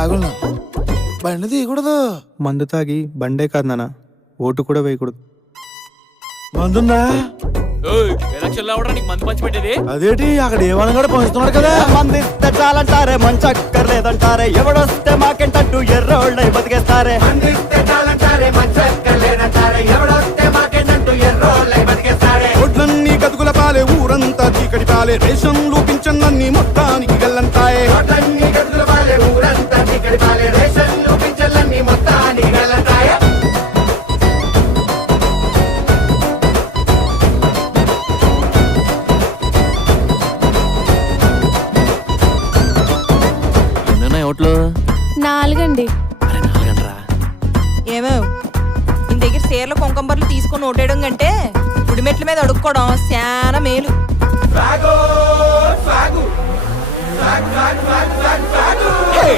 తాగులను బండి తీయకూడదు. మందు తాగి బండే కాదు నాన్న, ఓటు కూడా వేయకూడదు. మందుందా? ఎలక్షన్ అవడానికి మందు పంచి పెట్టేది అదేటి అక్కడ ఏమన్నా కూడా పంచుతున్నాడు కదా. మందిస్తే చాలంటారే, మంచక్కర్లేదంటారే, ఎవడొస్తే మాకేంటంటూ ఎర్రోళ్ళై బతికేస్తారే. ఒడ్లన్నీ గతుకుల పాలే, ఊరంతా చీకటి పాలే, రేషన్లు పింఛన్లన్నీ మొత్తానికి గల్లంతాయే. ఎన్నున్నాయి ఓట్లు? 4 అండి. అరే 4 గంటరా. ఏమో నీ దగ్గర చీరలు కుంకంబర్లు తీసుకొని ఓటేయడం కంటే గుడిమెట్ల మీద అడుక్కోవడం చాలా మేలు.